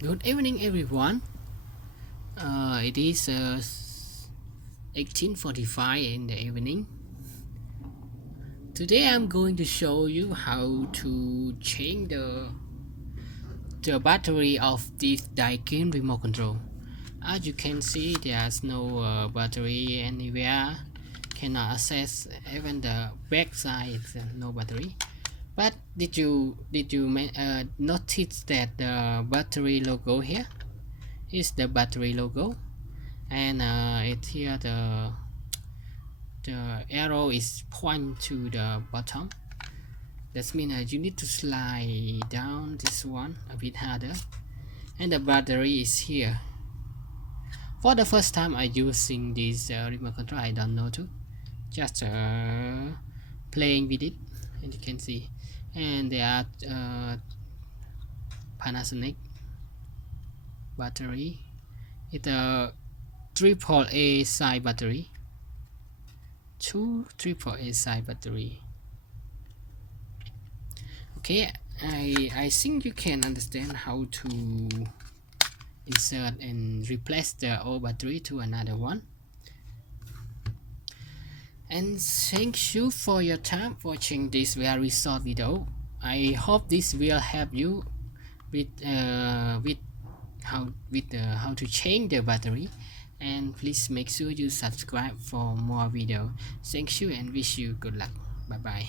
Good evening, everyone. It is 18:45 in the evening. Today, I'm going to show you how to change the battery of this Daikin remote control. As you can see, there's no battery anywhere. Cannot access even the back side. No battery. But did you notice that the battery logo here is the battery logo? And it here the arrow is point to the bottom. That means you need to slide down this one a bit harder, and the battery is here. For the first time I using this remote control, I don't know too, just playing with it, and you can see. And there are Panasonic battery. It's a triple A side battery, two triple A side battery. Okay, I think you can understand how to insert and replace the old battery to another one. And thank you for your time watching this very short video. I hope this will help you with how to change the battery. And please make sure you subscribe for more video. Thank you and wish you good luck. Bye bye.